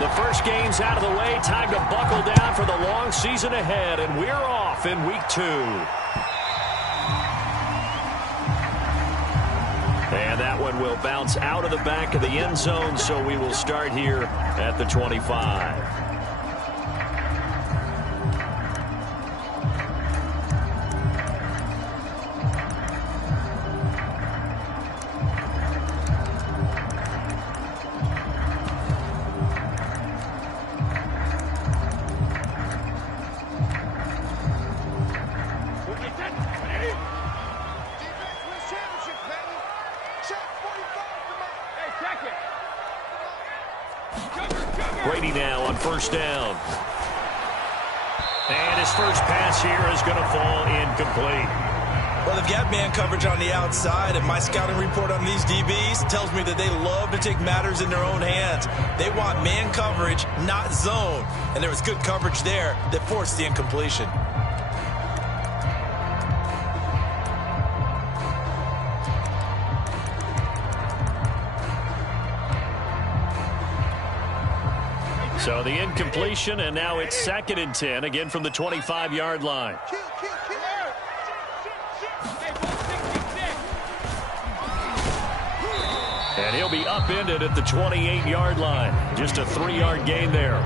The first game's out of the way. Time to buckle down for the long season ahead, and we're off in week 2. And that one will bounce out of the back of the end zone, so we will start here at the 25. Brady now on first down. And his first pass here is going to fall incomplete. Well, they've got man coverage on the outside, and my scouting report on these DBs tells me that they love to take matters in their own hands. They want man coverage, not zone. And there was good coverage there that forced the incompletion. So the incompletion, and now it's 2nd and 10, again from the 25-yard line. And he'll be upended at the 28-yard line. Just a 3-yard gain there.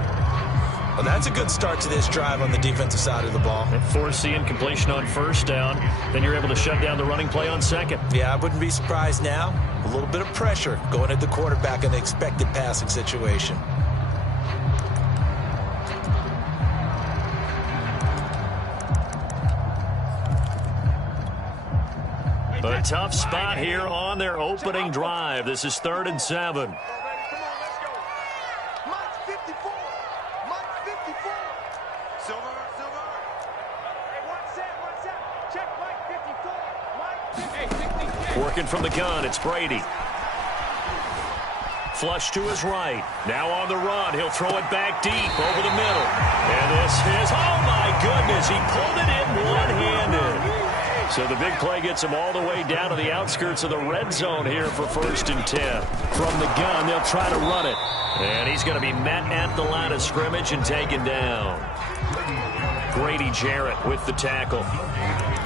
Well, that's a good start to this drive on the defensive side of the ball. Force the incompletion on first down. Then you're able to shut down the running play on second. Yeah, I wouldn't be surprised now. A little bit of pressure going at the quarterback in the expected passing situation. A tough spot here on their opening drive. This is 3rd and 7. Working from the gun, it's Brady. Flush to his right. Now on the run. He'll throw it back deep over the middle. And this is, oh my goodness, he pulled it in one-handed. So the big play gets him all the way down to the outskirts of the red zone here for 1st and 10. From the gun, they'll try to run it. And he's going to be met at the line of scrimmage and taken down. Grady Jarrett with the tackle.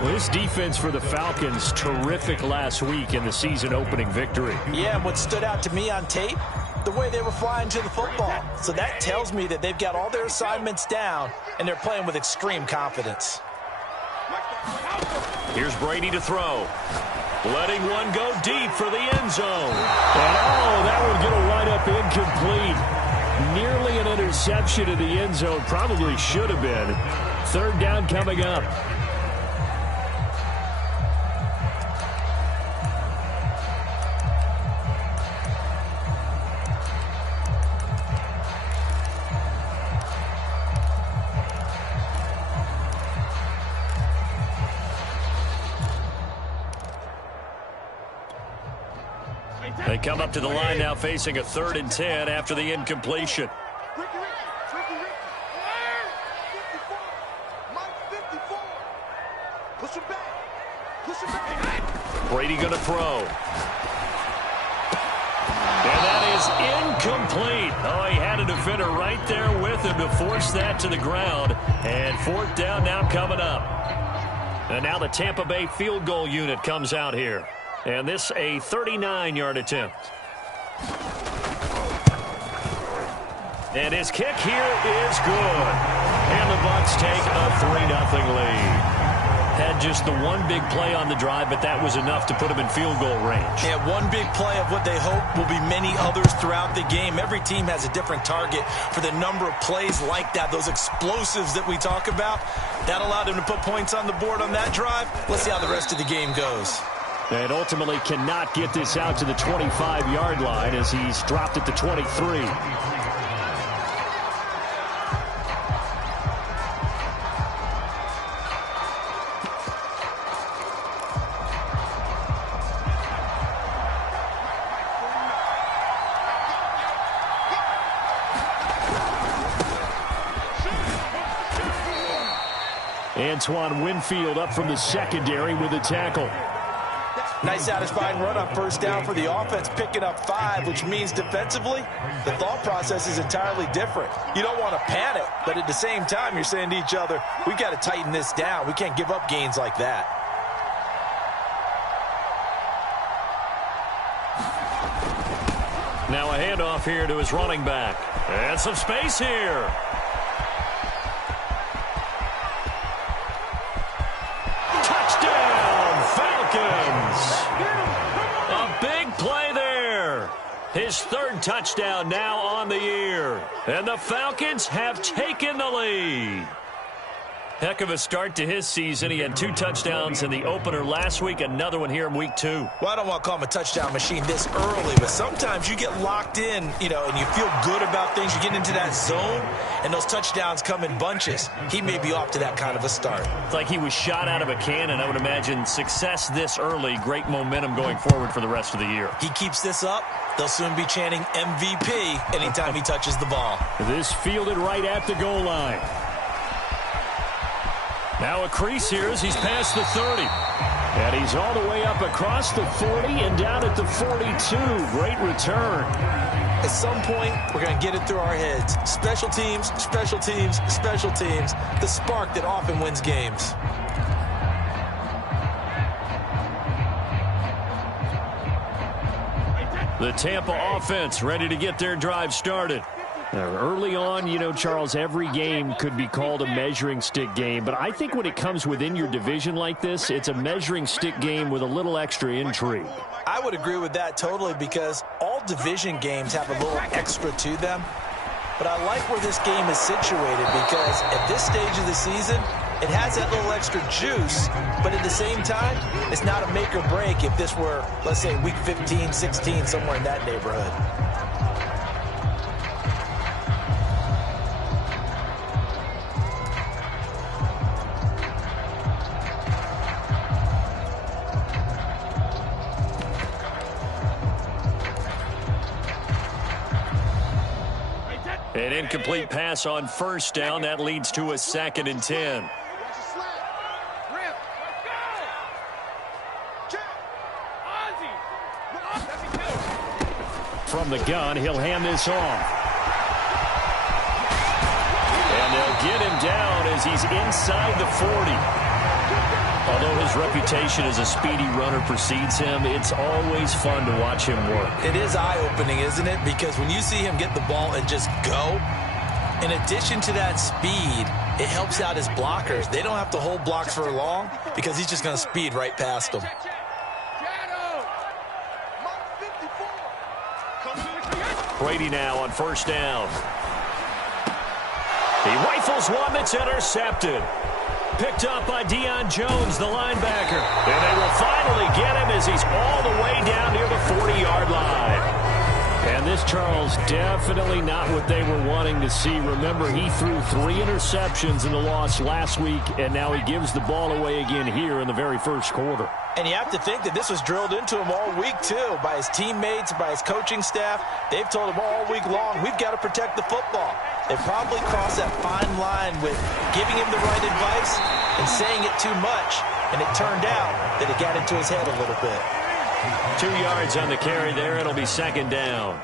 Well, this defense for the Falcons, terrific last week in the season-opening victory. Yeah, and what stood out to me on tape, the way they were flying to the football. So that tells me that they've got all their assignments down, and they're playing with extreme confidence. Here's Brady to throw. Letting one go deep for the end zone. And oh, that one going to wind up incomplete. Nearly an interception in the end zone. Probably should have been. 3rd down coming up. They come up to the line now facing a 3rd and 10 after the incompletion. Brady going to throw. And that is incomplete. Oh, he had a defender right there with him to force that to the ground. And 4th down now coming up. And now the Tampa Bay field goal unit comes out here. And this a 39-yard attempt. And his kick here is good. And the Bucs take a 3-0 lead. Had just the one big play on the drive, but that was enough to put him in field goal range. Yeah, one big play of what they hope will be many others throughout the game. Every team has a different target for the number of plays like that, those explosives that we talk about. That allowed him to put points on the board on that drive. Let's see how the rest of the game goes. And ultimately cannot get this out to the 25-yard line as he's dropped at the 23. Antoine Winfield up from the secondary with a tackle. Nice satisfying run on first down for the offense, picking up 5, which means defensively, the thought process is entirely different. You don't want to panic, but at the same time, you're saying to each other, we've got to tighten this down. We can't give up gains like that. Now a handoff here to his running back. And some space here. Touchdown, Falcons. A big play there. His third touchdown now on the year. And the Falcons have taken the lead. Heck of a start to his season. He had 2 touchdowns in the opener last week, another one here in week 2. Well, I don't want to call him a touchdown machine this early, but sometimes you get locked in, and you feel good about things. You get into that zone, and those touchdowns come in bunches. He may be off to that kind of a start. It's like he was shot out of a cannon. I would imagine success this early, great momentum going forward for the rest of the year. He keeps this up, they'll soon be chanting MVP anytime he touches the ball. This fielded right at the goal line. Now a crease here as he's past the 30. And he's all the way up across the 40 and down at the 42. Great return. At some point, we're going to get it through our heads. Special teams, special teams, special teams. The spark that often wins games. The Tampa offense ready to get their drive started. Early on, Charles, every game could be called a measuring stick game. But I think when it comes within your division like this, it's a measuring stick game with a little extra intrigue. I would agree with that totally because all division games have a little extra to them. But I like where this game is situated because at this stage of the season, it has that little extra juice. But at the same time, it's not a make or break if this were, let's say, week 15, 16, somewhere in that neighborhood. An incomplete pass on first down. That leads to a 2nd and 10. From the gun, he'll hand this off. And they'll get him down as he's inside the 40. Although his reputation as a speedy runner precedes him, it's always fun to watch him work. It is eye-opening, isn't it? Because when you see him get the ball and just go, in addition to that speed, it helps out his blockers. They don't have to hold blocks for long because he's just going to speed right past them. Brady now on first down. He rifles one that's intercepted. Picked up by Deion Jones, the linebacker. And they will finally get him as he's all the way down near the 40-yard line. And this, Charles, definitely not what they were wanting to see. Remember, he threw 3 interceptions in the loss last week, and now he gives the ball away again here in the very first quarter. And you have to think that this was drilled into him all week, too, by his teammates, by his coaching staff. They've told him all week long, we've got to protect the football. They probably crossed that fine line with giving him the right advice and saying it too much. And it turned out that it got into his head a little bit. 2 yards on the carry there. It'll be 2nd down.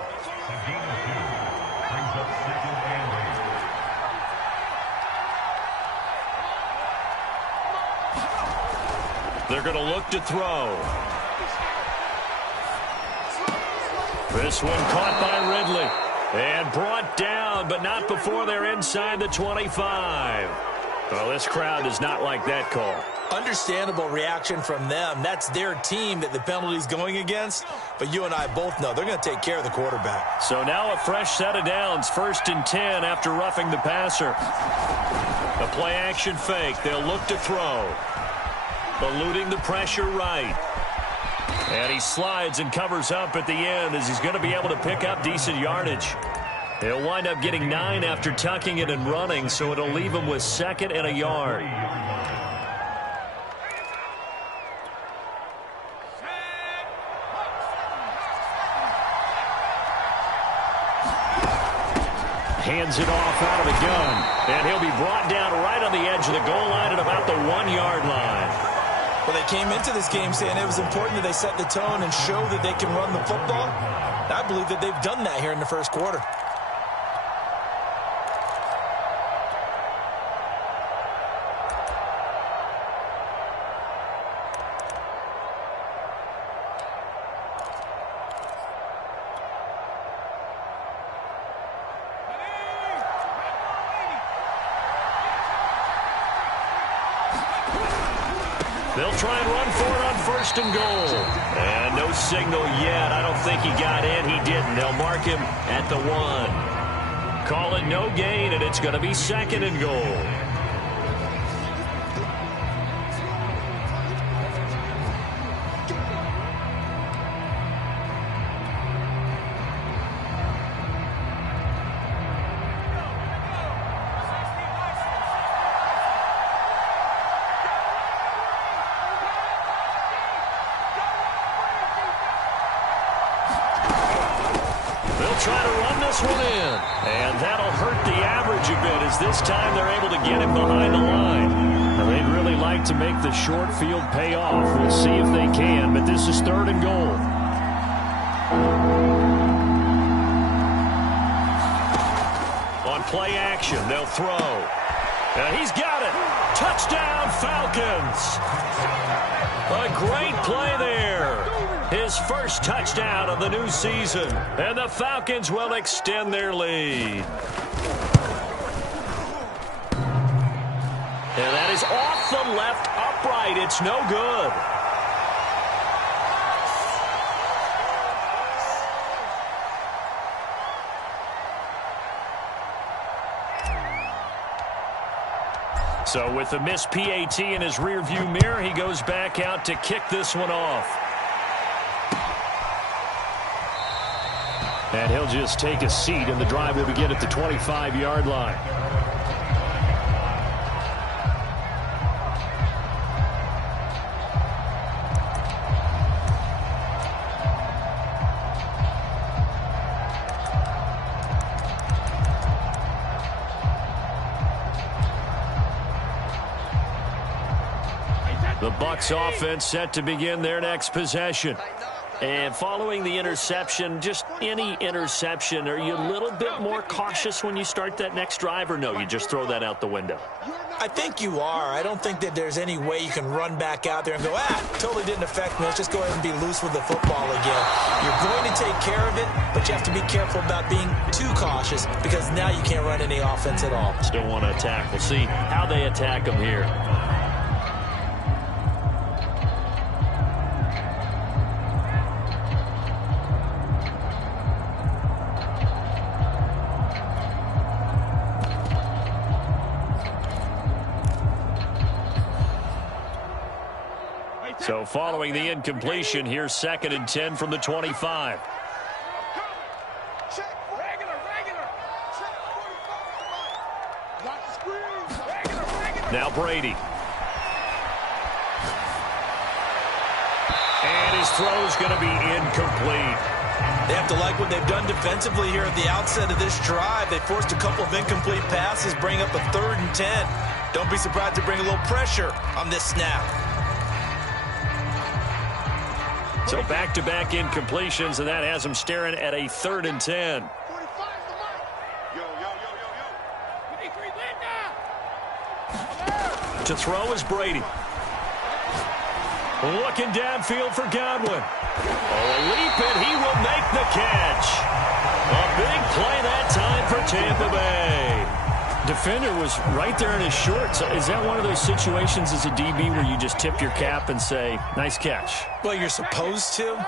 They're going to look to throw. This one caught by Ridley. And brought down, but not before they're inside the 25. Well, this crowd does not like that call. Understandable reaction from them. That's their team that the penalty's going against. But you and I both know they're going to take care of the quarterback. So now a fresh set of downs. 1st and 10 after roughing the passer. A play-action fake. They'll look to throw. Eluding the pressure right. And he slides and covers up at the end as he's going to be able to pick up decent yardage. He'll wind up getting 9 after tucking it and running, so it'll leave him with 2nd and a yard. Hands it off out of the gun. And he'll be brought down right on the edge of the goal line at about the 1-yard line. Well, they came into this game saying it was important that they set the tone and show that they can run the football. And I believe that they've done that here in the first quarter. They'll try and run for it on first and goal. And no signal yet. I don't think he got in. He didn't. They'll mark him at the 1. Call it no gain, and it's going to be second and goal. Try to run this one in. And that'll hurt the average a bit as this time they're able to get him behind the line. Now, they'd really like to make the short field pay off. We'll see if they can, but this is third and goal. On play action, they'll throw. And he's got it. Touchdown, Falcons. A great play there. His first touchdown of the new season. And the Falcons will extend their lead. And that is off the left upright. It's no good. So with the missed PAT in his rearview mirror, he goes back out to kick this one off. And he'll just take a seat, and the drive will begin at the 25-yard line. The Bucs offense set to begin their next possession. And following the interception, just any interception, are you a little bit more cautious when you start that next drive, or no, you just throw that out the window? I think you are. I don't think that there's any way you can run back out there and go, totally didn't affect me. Let's just go ahead and be loose with the football again. You're going to take care of it, but you have to be careful about being too cautious because now you can't run any offense at all. Still want to attack. We'll see how they attack them here. So following the incompletion, here's 2nd and 10 from the 25. Now Brady. And his throw is going to be incomplete. They have to like what they've done defensively here at the outset of this drive. They forced a couple of incomplete passes, bring up a 3rd and 10. Don't be surprised to bring a little pressure on this snap. So back-to-back incompletions, and that has them staring at a 3rd and 10. To throw is Brady. Looking downfield for Godwin. Oh, a leap, and he will make the catch. A big play that time for Tampa Bay. Defender was right there in his shorts. Is that one of those situations as a DB where you just tip your cap and say, nice catch? Well, you're supposed to,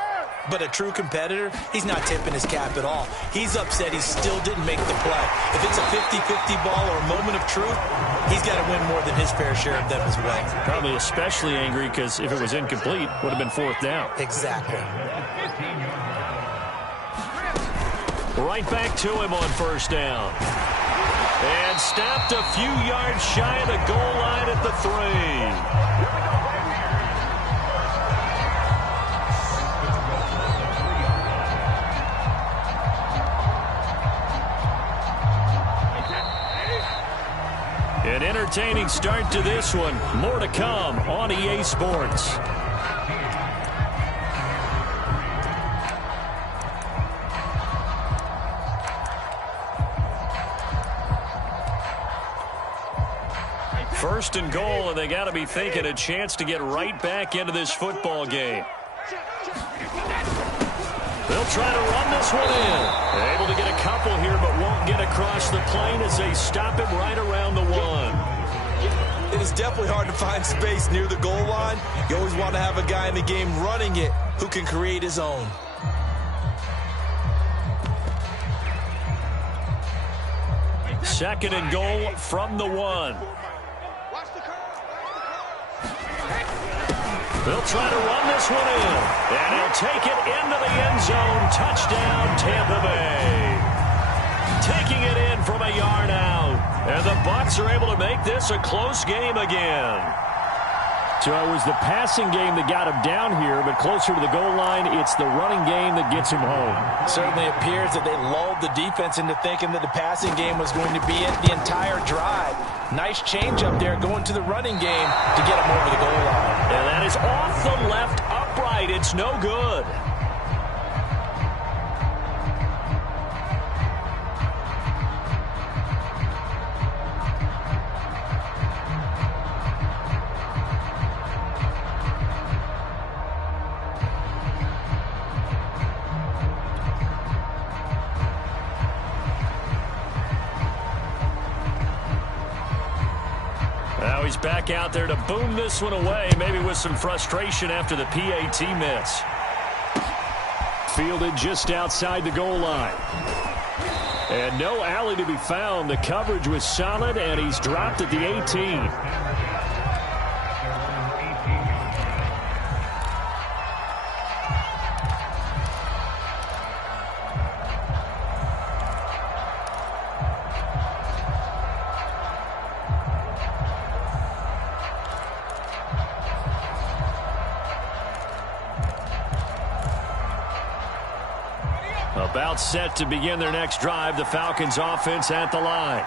but a true competitor, he's not tipping his cap at all. He's upset he still didn't make the play. If it's a 50-50 ball or a moment of truth, he's got to win more than his fair share of them as well. Probably especially angry because if it was incomplete, would have been 4th down. Exactly. Right back to him on 1st down. And stopped a few yards shy of the goal line at the 3. An entertaining start to this one. More to come on EA Sports. First and goal, and they got to be thinking a chance to get right back into this football game. They'll try to run this one in. Able to get a couple here, but won't get across the plane as they stop him right around the one. It is definitely hard to find space near the goal line. You always want to have a guy in the game running it who can create his own. Second and goal from the one. They'll try to run this one in, and he'll take it into the end zone. Touchdown, Tampa Bay. Taking it in from a yard out, and the Bucs are able to make this a close game again. So it was the passing game that got him down here, but closer to the goal line, it's the running game that gets him home. Certainly appears that they lulled the defense into thinking that the passing game was going to be it the entire drive. Nice change up there going to the running game to get him over the goal line. And that is off the left upright. It's no good. Now he's back out there to boom this one away, maybe with some frustration after the PAT miss. Fielded just outside the goal line. And no alley to be found. The coverage was solid, and he's dropped at the 18. About set to begin their next drive, the Falcons offense at the line.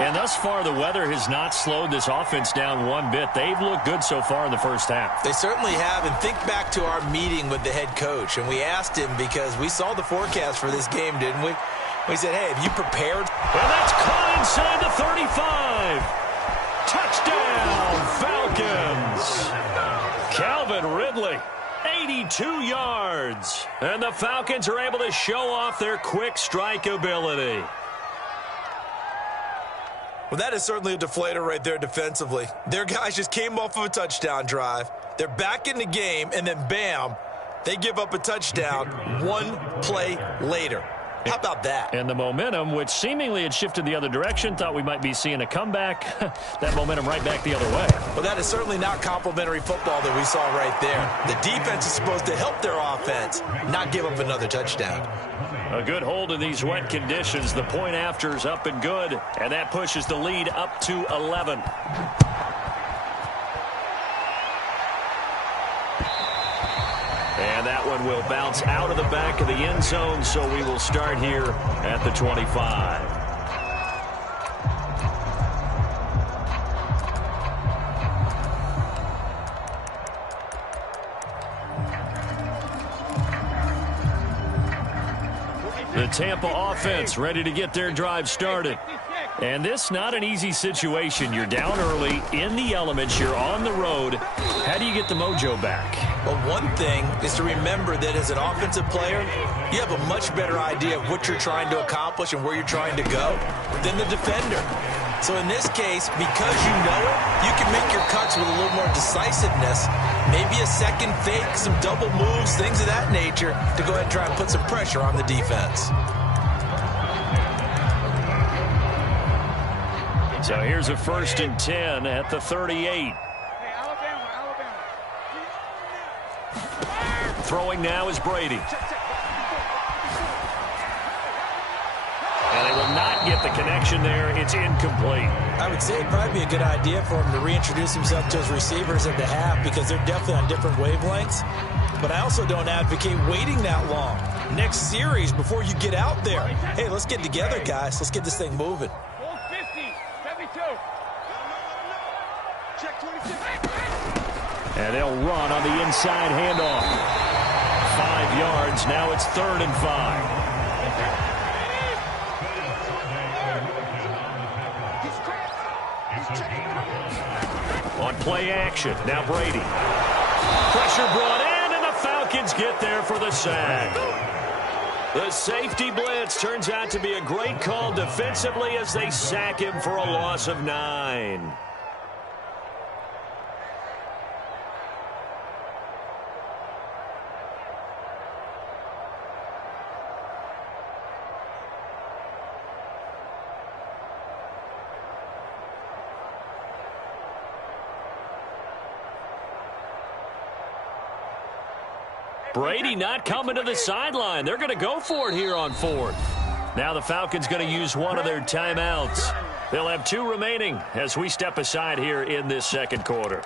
And thus far, the weather has not slowed this offense down one bit. They've looked good so far in the first half. They certainly have, and think back to our meeting with the head coach, and we asked him because we saw the forecast for this game, didn't we? We said, hey, have you prepared? And that's caught inside the 35. Touchdown, Falcons. Calvin Ridley. 82 yards. And the Falcons are able to show off their quick strike ability. Well, that is certainly a deflator right there defensively. Their guys just came off of a touchdown drive. They're back in the game, and then bam, they give up a touchdown one play later. How about that? And the momentum, which seemingly had shifted the other direction, thought we might be seeing a comeback. That momentum right back the other way. Well, that is certainly not complimentary football that we saw right there. The defense is supposed to help their offense, not give up another touchdown. A good hold in these wet conditions. The point after is up and good, and that pushes the lead up to 11. And that one will bounce out of the back of the end zone, so we will start here at the 25. The Tampa offense ready to get their drive started. And this not an easy situation. You're down early, in the elements, you're on the road. How do you get the mojo back? Well, one thing is to remember that as an offensive player, you have a much better idea of what you're trying to accomplish and where you're trying to go than the defender. So in this case, because you know it, you can make your cuts with a little more decisiveness. Maybe a second fake, some double moves, things of that nature to go ahead and try and put some pressure on the defense. So here's a 1st and 10 at the 38. Throwing now is Brady. And they will not get the connection there. It's incomplete. I would say it'd probably be a good idea for him to reintroduce himself to his receivers at the half because they're definitely on different wavelengths. But I also don't advocate waiting that long. Next series, before you get out there, hey, let's get together, guys. Let's get this thing moving. And they'll run on the inside handoff. 5 yards. Now it's 3rd and 5. On play action. Now Brady. Pressure brought in, and the Falcons get there for the sack. The safety blitz turns out to be a great call defensively as they sack him for a loss of 9. Brady not coming to the sideline. They're going to go for it here on 4th. Now the Falcons going to use one of their timeouts. They'll have 2 remaining as we step aside here in this second quarter.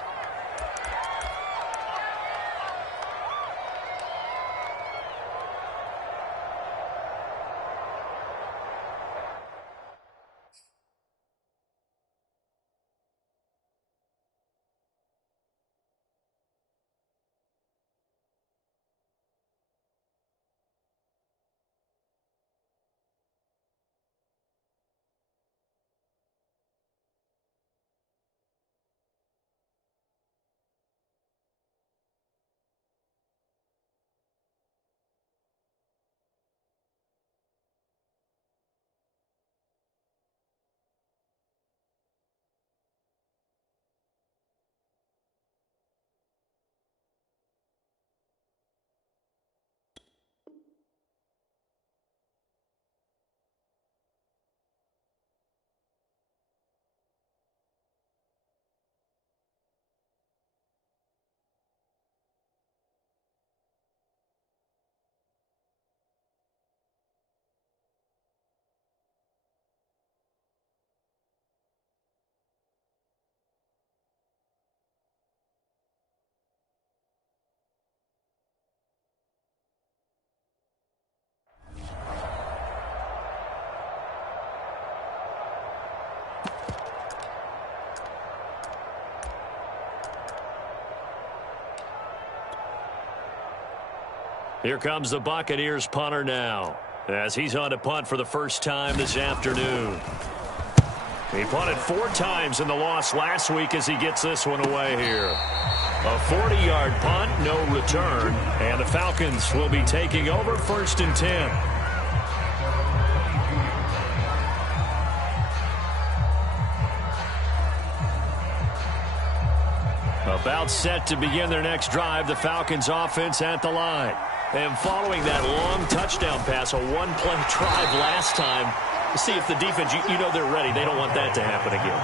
Here comes the Buccaneers punter now, as he's on to punt for the first time this afternoon. He punted 4 times in the loss last week as he gets this one away here. A 40-yard punt, no return, and the Falcons will be taking over 1st and 10. About set to begin their next drive, the Falcons offense at the line. And following that long touchdown pass, a 1-play drive last time, see if the defense, you know they're ready. They don't want that to happen again.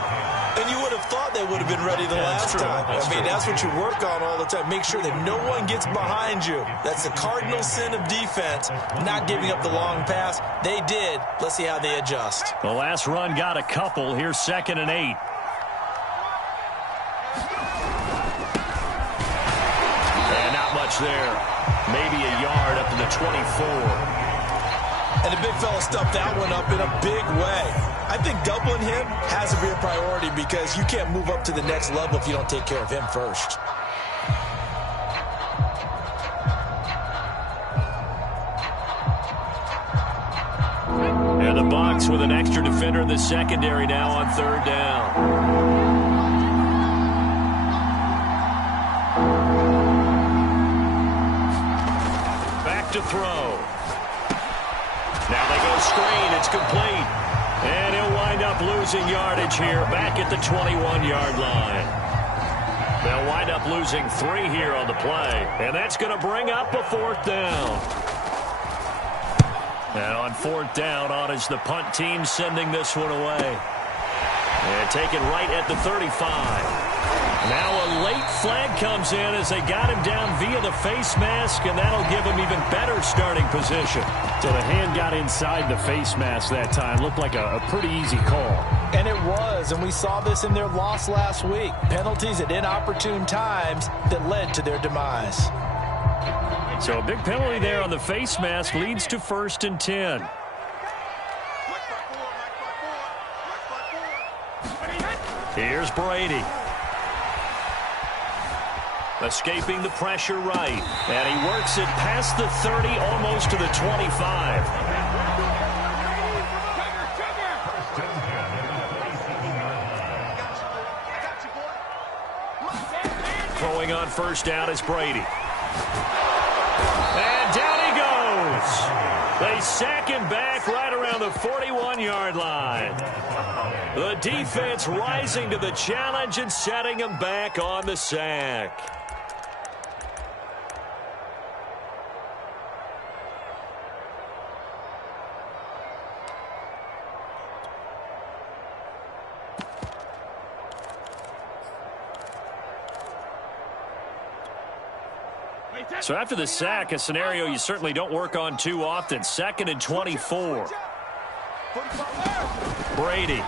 And you would have thought they would have been ready the last time. That's what you work on all the time. Make sure that no one gets behind you. That's the cardinal sin of defense, not giving up the long pass. They did. Let's see how they adjust. The last run got a couple. Here's 2nd and 8. And not much there. Maybe a yard up to the 24. And the big fella stuffed that one up in a big way. I think doubling him has to be a priority because you can't move up to the next level if you don't take care of him first. And the Bucs with an extra defender in the secondary now on 3rd down. To throw. Now they go screen. It's complete. And he'll wind up losing yardage here back at the 21-yard line. They'll wind up losing 3 here on the play. And that's going to bring up a 4th down. And on 4th down, on is the punt team sending this one away. And taken right at the 35. Now a late flag comes in as they got him down via the face mask, and that'll give him even better starting position. So the hand got inside the face mask that time. Looked like a pretty easy call. And it was, and we saw this in their loss last week. Penalties at inopportune times that led to their demise. So a big penalty there on the face mask leads to 1st and 10. Here's Brady. Escaping the pressure right. And he works it past the 30, almost to the 25. Throwing on first down is Brady. And down he goes. They sack him back right around the 41-yard line. The defense rising to the challenge and setting him back on the sack. So after the sack, a scenario you certainly don't work on too often. 2nd and 24. Brady.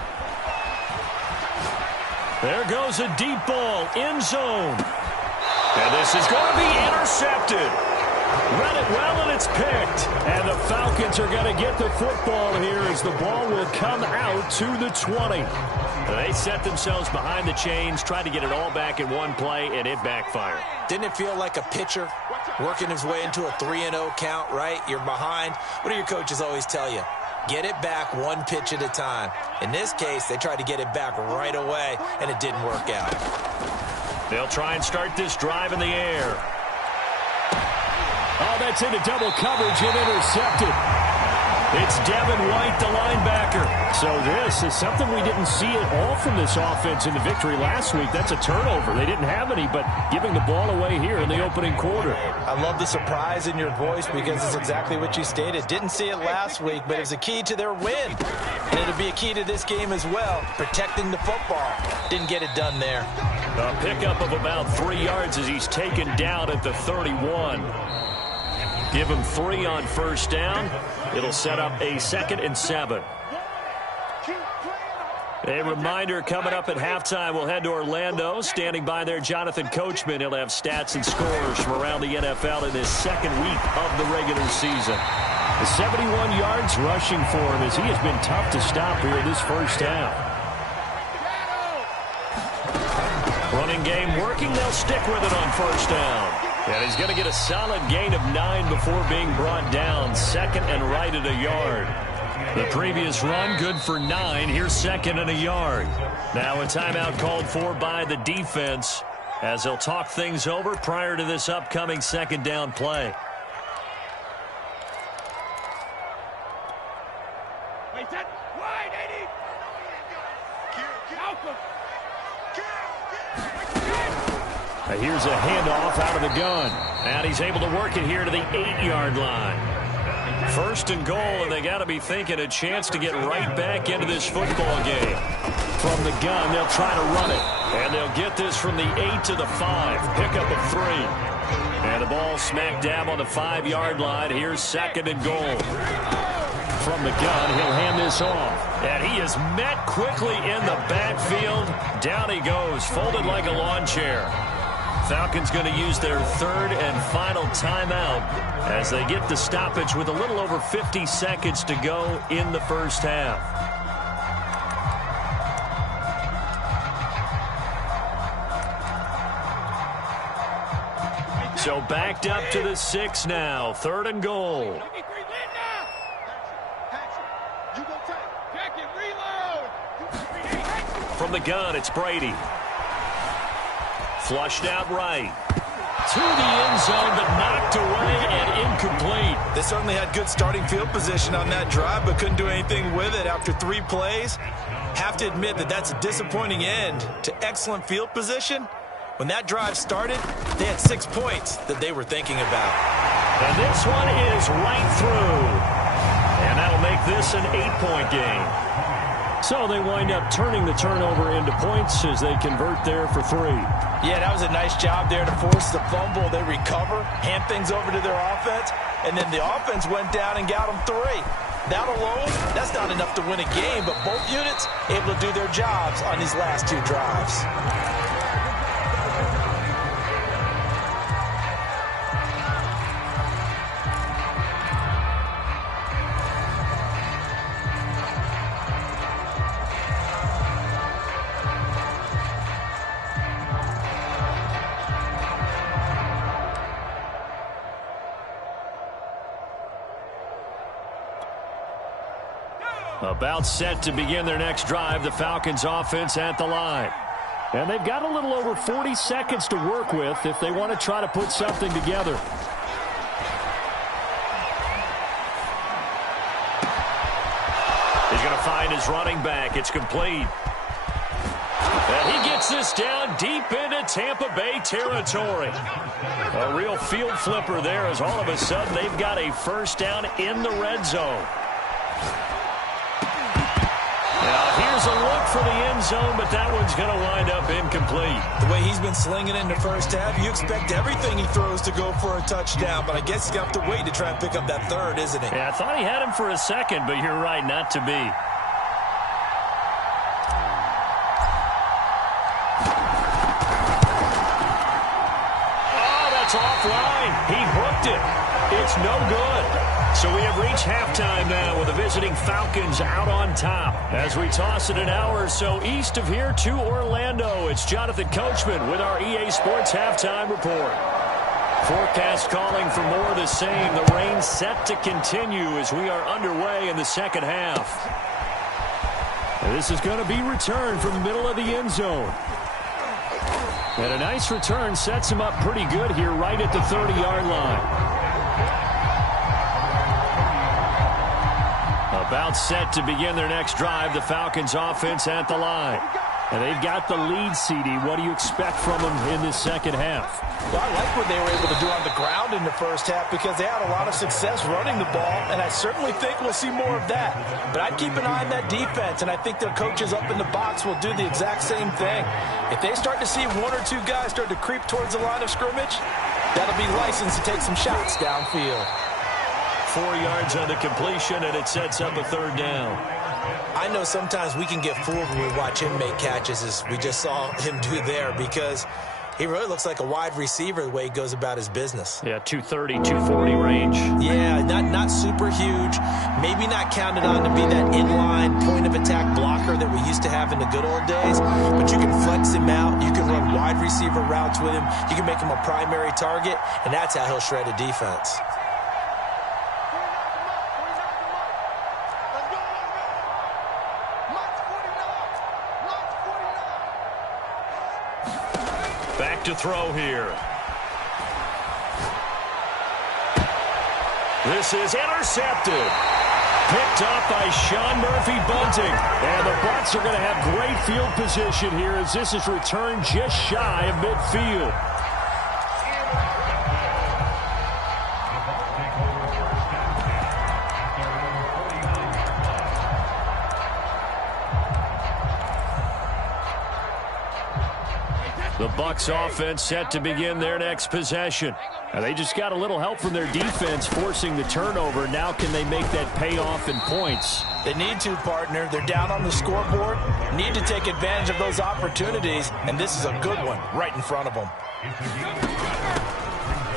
There goes a deep ball, end zone. And this is going to be intercepted. Read it well, and it's picked. And the Falcons are going to get the football here as the ball will come out to the 20. They set themselves behind the chains, tried to get it all back in one play, and it backfired. Didn't it feel like a pitcher working his way into a 3-0 count, right? You're behind. What do your coaches always tell you? Get it back one pitch at a time. In this case, they tried to get it back right away, and it didn't work out. They'll try and start this drive in the air. Oh, that's into double coverage and intercepted. It's Devin White, the linebacker. So this is something we didn't see at all from this offense in the victory last week. That's a turnover. They didn't have any, but giving the ball away here in the opening quarter. I love the surprise in your voice because it's exactly what you stated. Didn't see it last week, but it was a key to their win. And it'll be a key to this game as well, protecting the football. Didn't get it done there. A pickup of about 3 yards as he's taken down at the 31. Give him 3 on first down. It'll set up a 2nd and 7. A reminder coming up at halftime, we'll head to Orlando. Standing by there, Jonathan Coachman. He'll have stats and scores from around the NFL in this second week of the regular season. The 71 yards rushing for him as he has been tough to stop here this first half. Running game working. They'll stick with it on first down. And he's going to get a solid gain of 9 before being brought down. 2nd and right at a yard. The previous run good for 9. Here's 2nd and a yard. Now a timeout called for by the defense as they'll talk things over prior to this upcoming 2nd down play. Here's a handoff out of the gun. And he's able to work it here to the 8-yard line. 1st and goal, and they got to be thinking a chance to get right back into this football game. From the gun, they'll try to run it. And they'll get this from the 8 to the 5. Pickup of 3. And the ball smack dab on the 5-yard line. Here's 2nd and goal. From the gun, he'll hand this off. And he is met quickly in the backfield. Down he goes, folded like a lawn chair. Falcons going to use their 3rd and final timeout as they get the stoppage with a little over 50 seconds to go in the first half. So backed up to the 6 now. 3rd and goal. From the gun, it's Brady. Flushed out right. To the end zone, but knocked away and incomplete. They certainly had good starting field position on that drive, but couldn't do anything with it after 3 plays. Have to admit that that's a disappointing end to excellent field position. When that drive started, they had 6 points that they were thinking about. And this one is right through. And that'll make this an 8-point game. So they wind up turning the turnover into points as they convert there for 3. Yeah, that was a nice job there to force the fumble. They recover, hand things over to their offense, and then the offense went down and got them 3. That alone, that's not enough to win a game, but both units able to do their jobs on these last 2 drives. About set to begin their next drive, the Falcons offense at the line. And they've got a little over 40 seconds to work with if they want to try to put something together. He's going to find his running back. It's complete. And he gets this down deep into Tampa Bay territory. A real field flipper there as all of a sudden they've got a first down in the red zone. Now here's a look for the end zone, but that one's going to wind up incomplete. The way he's been slinging in the first half, you expect everything he throws to go for a touchdown, but I guess he's going to have to wait to try and pick up that third, isn't he? Yeah, I thought he had him for a second, but you're right, not to be. Offline. He hooked it. It's no good. So we have reached halftime now with the visiting Falcons out on top. As we toss it an hour or so east of here to Orlando, it's Jonathan Coachman with our EA Sports Halftime Report. Forecast calling for more of the same. The rain set to continue as we are underway in the second half. This is going to be returned from the middle of the end zone. And a nice return sets him up pretty good here right at the 30-yard line. About set to begin their next drive, the Falcons offense at the line. And they've got the lead, CD. What do you expect from them in this second half? Well, I like what they were able to do on the ground in the first half because they had a lot of success running the ball, and I certainly think we'll see more of that. But I'd keep an eye on that defense, and I think their coaches up in the box will do the exact same thing. If they start to see one or two guys start to creep towards the line of scrimmage, that'll be licensed to take some shots downfield. 4 yards on the completion, and it sets up a third down. I know sometimes we can get fooled when we watch him make catches, as we just saw him do there, because he really looks like a wide receiver the way he goes about his business. Yeah, 230, 240 range. Yeah, not super huge. Maybe not counted on to be that inline point-of-attack blocker that we used to have in the good old days. But you can flex him out. You can run wide receiver routes with him. You can make him a primary target, and that's how he'll shred a defense. To throw here. This is intercepted. Picked up by Sean Murphy-Bunting. And the Bucs are going to have great field position here as this is returned just shy of midfield. The Bucs offense set to begin their next possession. Now they just got a little help from their defense forcing the turnover. Now can they make that pay off in points? They need to, partner. They're down on the scoreboard. Need to take advantage of those opportunities, and this is a good one right in front of them.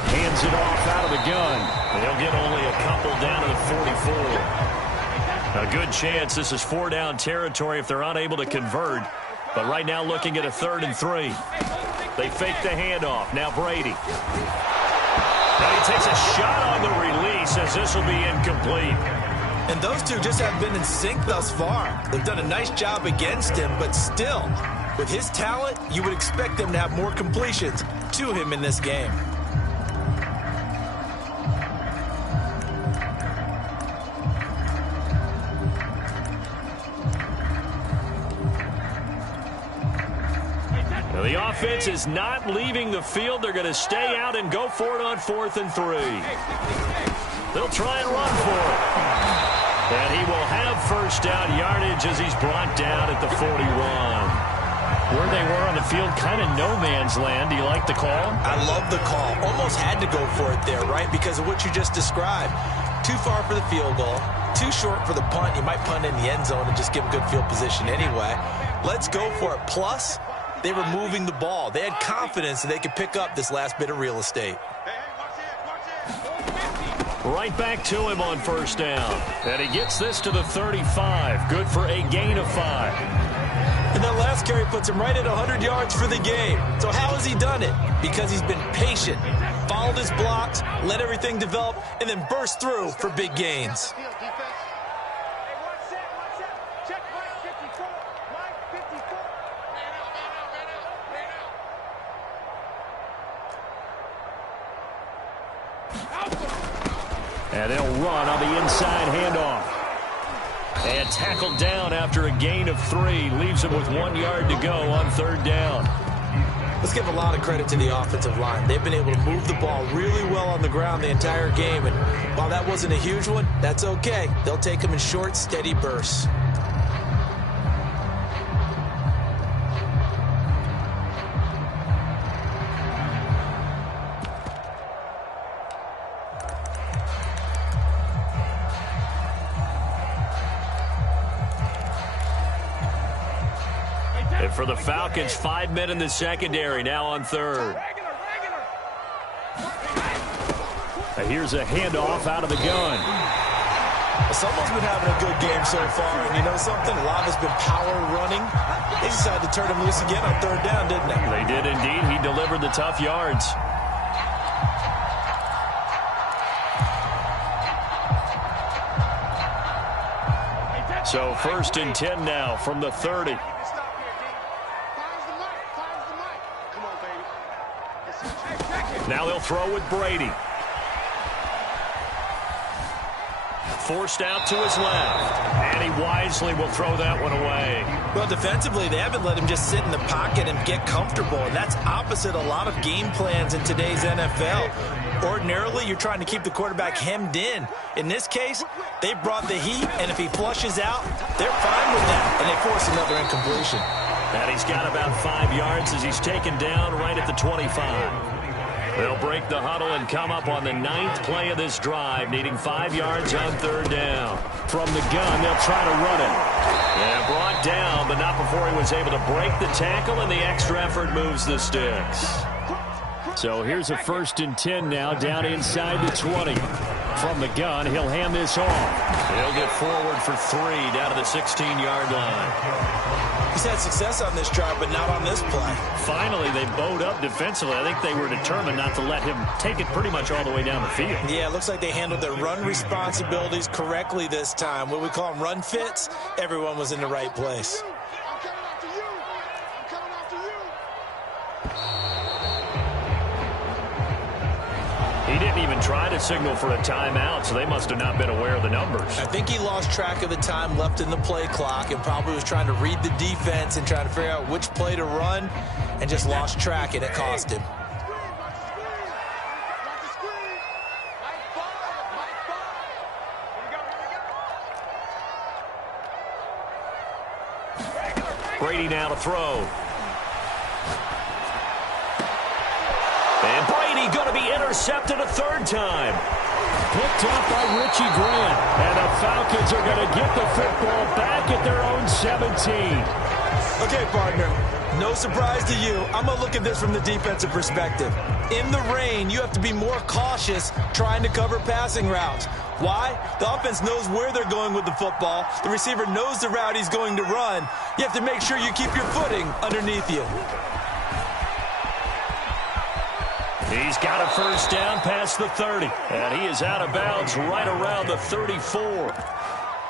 Hands it off out of the gun. They'll get only a couple down to the 44. A good chance this is 4-down territory if they're unable to convert. But right now looking at a 3rd and 3. They fake the handoff. Now Brady. Now he takes a shot on the release as this will be incomplete. And those two just have been in sync thus far. They've done a nice job against him, but still, with his talent, you would expect them to have more completions to him in this game. The offense is not leaving the field. They're going to stay out and go for it on 4th and 3. They'll try and run for it. And he will have first down yardage as he's brought down at the 41. Where they were on the field, kind of no man's land. Do you like the call? I love the call. Almost had to go for it there, right? Because of what you just described. Too far for the field goal. Too short for the punt. You might punt in the end zone and just give a good field position anyway. Let's go for it. Plus, they were moving the ball. They had confidence that they could pick up this last bit of real estate. Right back to him on first down. And he gets this to the 35. Good for a gain of 5. And that last carry puts him right at 100 yards for the game. So how has he done it? Because he's been patient, followed his blocks, let everything develop, and then burst through for big gains. And they'll run on the inside handoff. And tackled down after a gain of 3. Leaves him with 1 yard to go on 3rd down. Let's give a lot of credit to the offensive line. They've been able to move the ball really well on the ground the entire game. And while that wasn't a huge one, that's okay. They'll take them in short, steady bursts. And for the Falcons, 5 men in the secondary, now on 3rd. Here's a handoff out of the gun. Someone's been having a good game so far, and you know something? A lot of it's been power running. They decided to turn him loose again on 3rd down, didn't they? They did indeed. He delivered the tough yards. So 1st and 10 now from the 30. Now they'll throw with Brady. Forced out to his left. And he wisely will throw that one away. Well, defensively, they haven't let him just sit in the pocket and get comfortable. And that's opposite a lot of game plans in today's NFL. Ordinarily, you're trying to keep the quarterback hemmed in. In this case, they brought the heat, and if he flushes out, they're fine with that. And they force another incompletion. And he's got about 5 yards as he's taken down right at the 25. They'll break the huddle and come up on the 9th play of this drive, needing 5 yards on 3rd down. From the gun, they'll try to run it. Yeah, brought down, but not before he was able to break the tackle, and the extra effort moves the sticks. So here's a 1st and 10 now, down inside the 20. From the gun, he'll hand this off. He'll get forward for 3 down to the 16-yard line. He's had success on this drive, but not on this play. Finally, they bowed up defensively. I think they were determined not to let him take it pretty much all the way down the field. Yeah, it looks like they handled their run responsibilities correctly this time. What we call them run fits, everyone was in the right place. He didn't even try to signal for a timeout, so they must have not been aware of the numbers. I think he lost track of the time left in the play clock and probably was trying to read the defense and trying to figure out which play to run and just lost track, and it cost him. Brady now to throw. And Brady going to be intercepted a 3rd time. Picked off by Richie Grant. And the Falcons are going to get the football back at their own 17. Okay, partner, no surprise to you. I'm going to look at this from the defensive perspective. In the rain, you have to be more cautious trying to cover passing routes. Why? The offense knows where they're going with the football. The receiver knows the route he's going to run. You have to make sure you keep your footing underneath you. He's got a 1st down past the 30. And he is out of bounds right around the 34.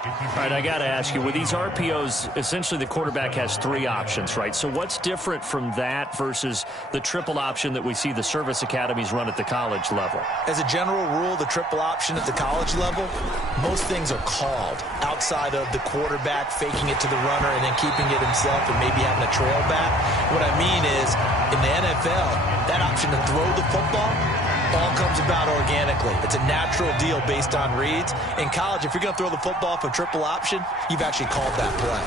All right, I got to ask you, with these RPOs, essentially the quarterback has 3 options, right? So what's different from that versus the triple option that we see the service academies run at the college level? As a general rule, the triple option at the college level, most things are called outside of the quarterback faking it to the runner and then keeping it himself and maybe having a trail back. What I mean is, in the NFL, that option to throw the football all comes about organically. It's a natural deal based on reads. In college, if you're going to throw the football for triple option, you've actually called that play.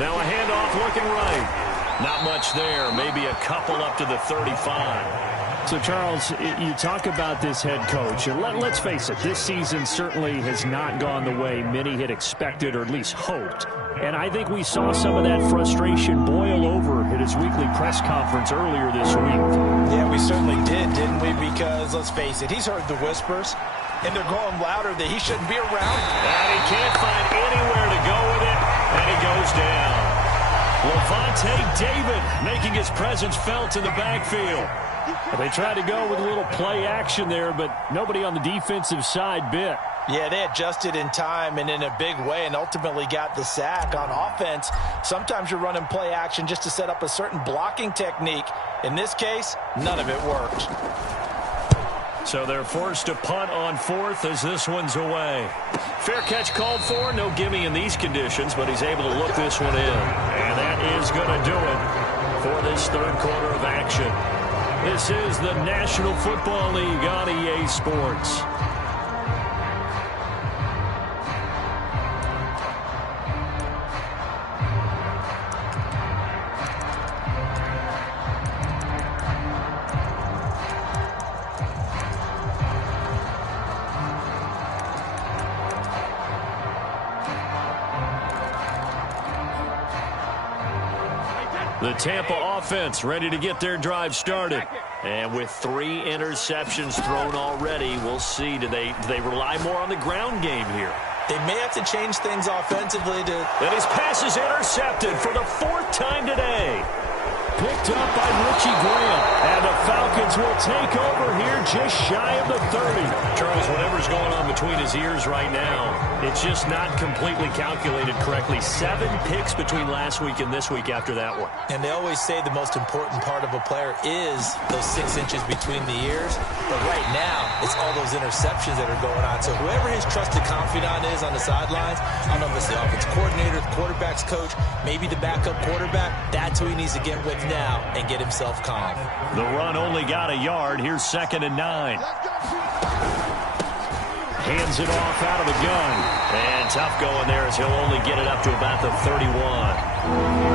Now a handoff looking right. Not much there. Maybe a couple up to the 35. So, Charles, you talk about this head coach, and let's face it, this season certainly has not gone the way many had expected or at least hoped. And I think we saw some of that frustration boil over at his weekly press conference earlier this week. Yeah, we certainly did, didn't we? Because, let's face it, he's heard the whispers, and they're growing louder that he shouldn't be around. And he can't find anywhere to go with it, and he goes down. Levante David making his presence felt in the backfield. They tried to go with a little play action there, but nobody on the defensive side bit. Yeah, they adjusted in time and in a big way and ultimately got the sack. On offense, sometimes you're running play action just to set up a certain blocking technique. In this case, none of it worked. So they're forced to punt on fourth as this one's away. Fair catch called for. No gimme in these conditions, but he's able to look this one in. And that is going to do it for this third quarter of action. This is the National Football League on EA Sports. The Tampa offense ready to get their drive started. And with 3 interceptions thrown already, we'll see. Do they rely more on the ground game here? They may have to change things offensively to... And his pass is intercepted for the 4th time today. Picked up by Richie Graham. And the Falcons will take over here just shy of the 30. Charles, whatever's going on between his ears right now, it's just not completely calculated correctly. 7 picks between last week and this week after that one. And they always say the most important part of a player is those 6 inches between the ears. But right now, it's all those interceptions that are going on. So whoever his trusted confidant is on the sidelines, I don't know if it's the offense coordinator, the quarterback's coach, maybe the backup quarterback, that's who he needs to get with now and get himself calm. The run only got a yard. Here's 2nd and 9. Hands it off out of the gun. And tough going there as he'll only get it up to about the 31.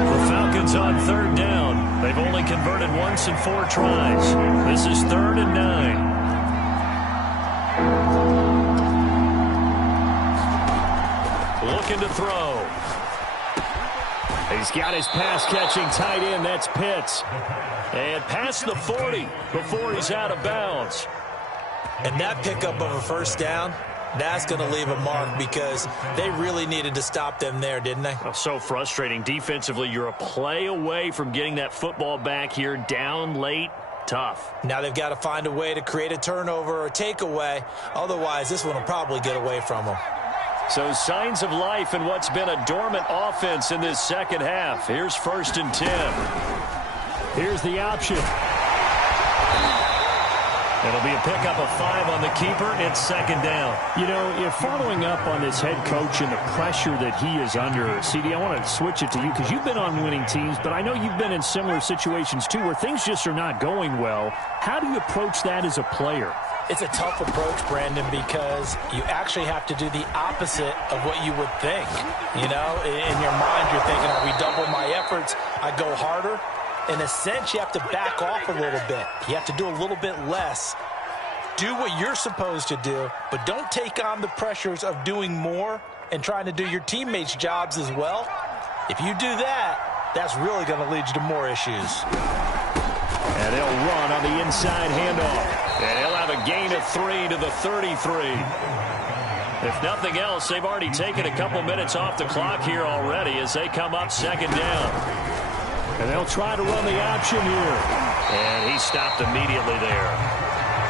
The Falcons on 3rd down. They've only converted once in 4 tries. This is 3rd and 9. Looking to throw. He's got his pass-catching tight end. That's Pitts. And past the 40 before he's out of bounds. And that pickup of a 1st down, that's going to leave a mark because they really needed to stop them there, didn't they? Oh, so frustrating. Defensively, you're a play away from getting that football back here. Down late. Tough. Now they've got to find a way to create a turnover or takeaway. Otherwise, this one will probably get away from them. So signs of life in what's been a dormant offense in this second half. Here's 1st and 10. Here's the option. It'll be a pickup of 5 on the keeper. It's 2nd down. You know, you're following up on this head coach and the pressure that he is under. CD, I want to switch it to you because you've been on winning teams, but I know you've been in similar situations too where things just are not going well. How do you approach that as a player? It's a tough approach, Brandon, because you actually have to do the opposite of what you would think. You know, in your mind, you're thinking, I redouble my efforts, I go harder. In a sense, you have to back off a little bit. You have to do a little bit less. Do what you're supposed to do, but don't take on the pressures of doing more and trying to do your teammates' jobs as well. If you do that, that's really going to lead you to more issues. And they'll run on the inside handoff. And he'll have a gain of 3 to the 33. If nothing else, they've already taken a couple minutes off the clock here already as they come up 2nd down. And they'll try to run the option here. And he stopped immediately there.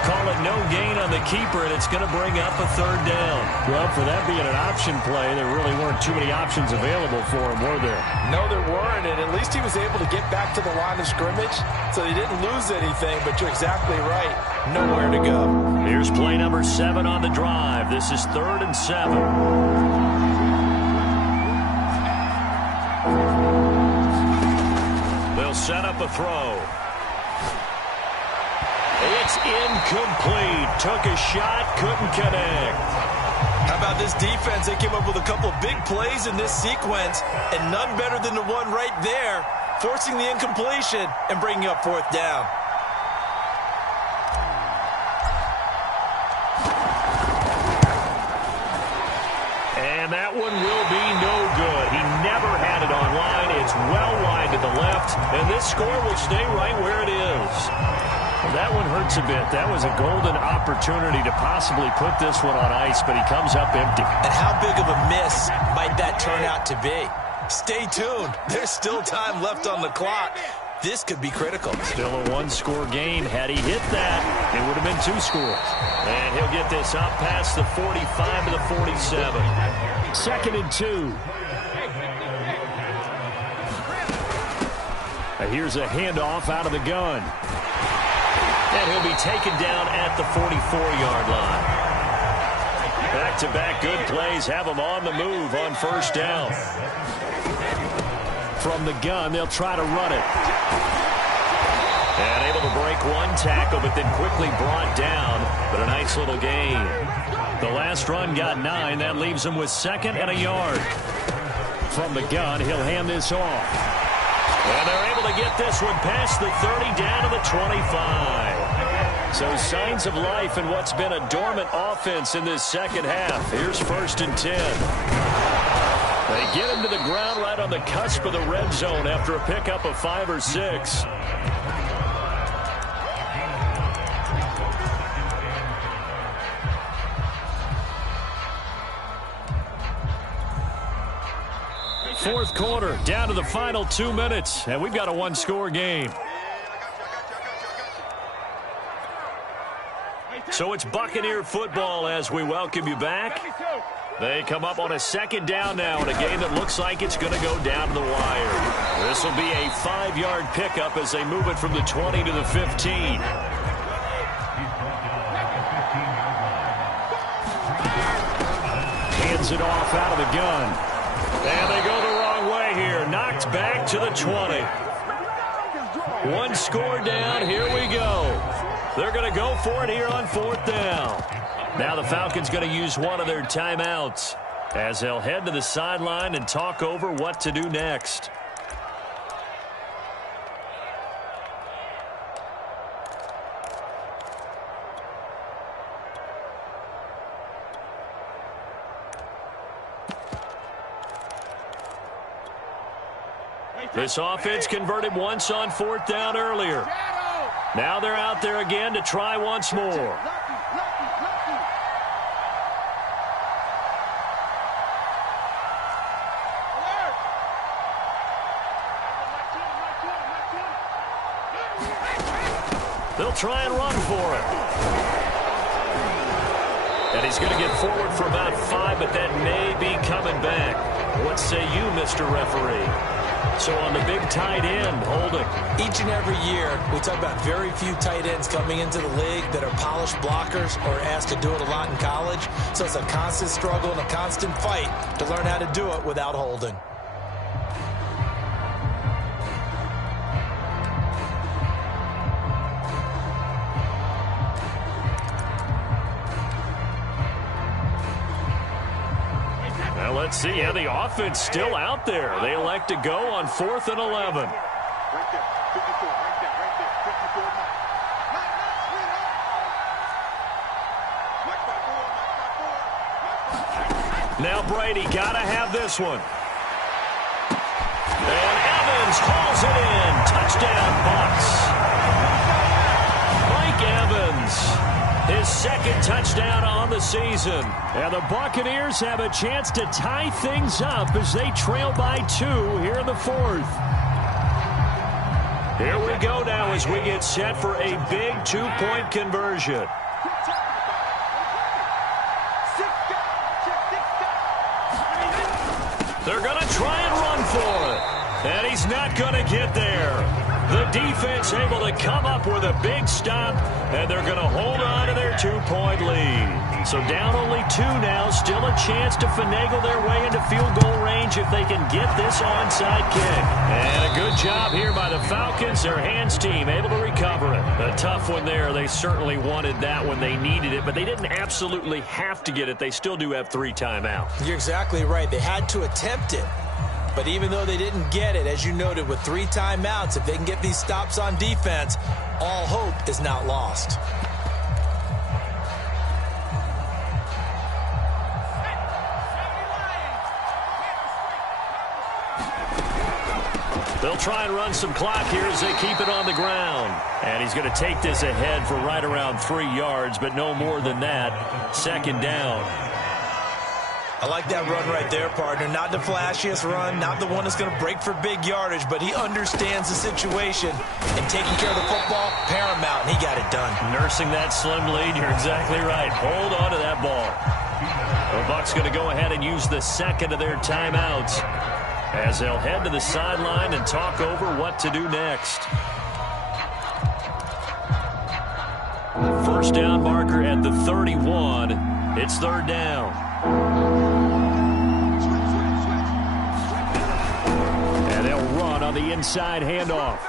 Call it no gain on the keeper, and it's going to bring up a 3rd down. Well, for that being an option play, there really weren't too many options available for him, were there? No, there weren't, and at least he was able to get back to the line of scrimmage, so he didn't lose anything, but you're exactly right. Nowhere to go. Here's play number 7 on the drive. This is 3rd and 7. They'll set up a throw. It's incomplete. Took a shot, couldn't connect. How about this defense? They came up with a couple of big plays in this sequence, and none better than the one right there, forcing the incompletion and bringing up 4th down. And that one will be no good. He never had it on line. It's well wide to the left, and this score will stay right where it is. Well, that one hurts a bit. That was a golden opportunity to possibly put this one on ice, but he comes up empty. And how big of a miss might that turn out to be? Stay tuned. There's still time left on the clock. This could be critical. Still a 1-score game. Had he hit that, it would have been 2 scores. And he'll get this up past the 45 to the 47. 2nd and 2. Here's a handoff out of the gun. And he'll be taken down at the 44-yard line. Back-to-back good plays have him on the move on first down. From the gun, they'll try to run it. And able to break one tackle, but then quickly brought down. But a nice little gain. The last run got 9. That leaves him with 2nd and a yard. From the gun, he'll hand this off. And they're able to get this one past the 30 down to the 25. So signs of life in what's been a dormant offense in this second half. Here's 1st and 10. They get him to the ground right on the cusp of the red zone after a pickup of 5 or 6. Fourth quarter, down to the final 2 minutes, and we've got a one-score game. So it's Buccaneer football as we welcome you back. They come up on a 2nd down now in a game that looks like it's going to go down to the wire. This will be a 5-yard pickup as they move it from the 20 to the 15. Hands it off out of the gun. And they go the wrong way here. Knocked back to the 20. One score down. Here we go. They're going to go for it here on 4th down. Now the Falcons going to use one of their timeouts as they'll head to the sideline and talk over what to do next. This offense converted once on 4th down earlier. Now they're out there again to try once more. They'll try and run for it. And he's going to get forward for about 5, but that may be coming back. What say you, Mr. Referee? So on the big tight end, holding. Each and every year, we talk about very few tight ends coming into the league that are polished blockers or asked to do it a lot in college. So it's a constant struggle and a constant fight to learn how to do it without holding. Let's see. Yeah, the offense still out there. They elect to go on 4th and 11. Now Brady got to have this one. And Evans hauls it in. Touchdown, Bucs. Mike Evans. His 2nd touchdown on the season. And the Buccaneers have a chance to tie things up as they trail by 2 here in the 4th. Here we go now as we get set for a big 2-point conversion. They're going to try and run for it. And he's not going to get there. The defense able to come up with a big stop, and they're going to hold on to their 2-point lead. So down only 2 now, still a chance to finagle their way into field goal range if they can get this onside kick. And a good job here by the Falcons, their hands team, able to recover it. A tough one there. They certainly wanted that when they needed it, but they didn't absolutely have to get it. They still do have 3 timeouts. You're exactly right. They had to attempt it. But even though they didn't get it, as you noted, with 3 timeouts, if they can get these stops on defense, all hope is not lost. They'll try and run some clock here as they keep it on the ground. And he's going to take this ahead for right around 3 yards, but no more than that. 2nd down. I like that run right there, partner. Not the flashiest run, not the one that's going to break for big yardage, but he understands the situation, and taking care of the football, paramount, and he got it done. Nursing that slim lead, you're exactly right. Hold on to that ball. The Bucs going to go ahead and use the 2nd of their timeouts as they'll head to the sideline and talk over what to do next. First down marker at the 31. It's third down. And they'll run on the inside handoff.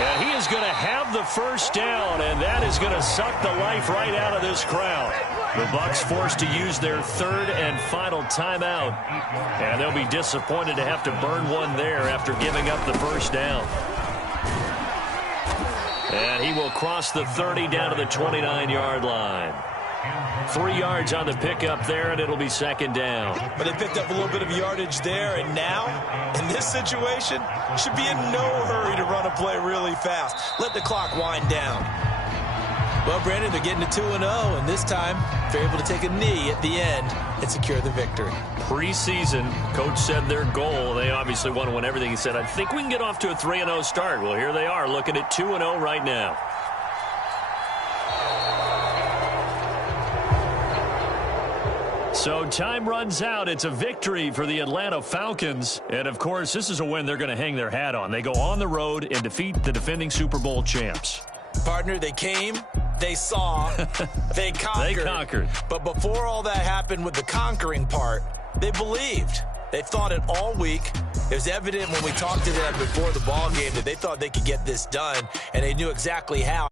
And he is going to have the first down, and that is going to suck the life right out of this crowd. The Bucs forced to use their third and final timeout, and they'll be disappointed to have to burn one there after giving up the first down. And he will cross the 30 down to the 29-yard line. 3 yards on the pickup there, and it'll be second down. But they picked up a little bit of yardage there, and now, in this situation, should be in no hurry to run a play really fast. Let the clock wind down. Well, Brandon, they're getting to 2-0, and this time they're able to take a knee at the end and secure the victory. Preseason, Coach said their goal, they obviously want to win everything. He said, I think we can get off to a 3-0 start. Well, here they are, looking at 2-0 right now. So time runs out. It's a victory for the Atlanta Falcons. And, of course, this is a win they're going to hang their hat on. They go on the road and defeat the defending Super Bowl champs. Partner, they came, they saw, they conquered. They conquered. But before all that happened with the conquering part, they believed. They thought it all week. It was evident when we talked to them before the ball game that they thought they could get this done, and they knew exactly how.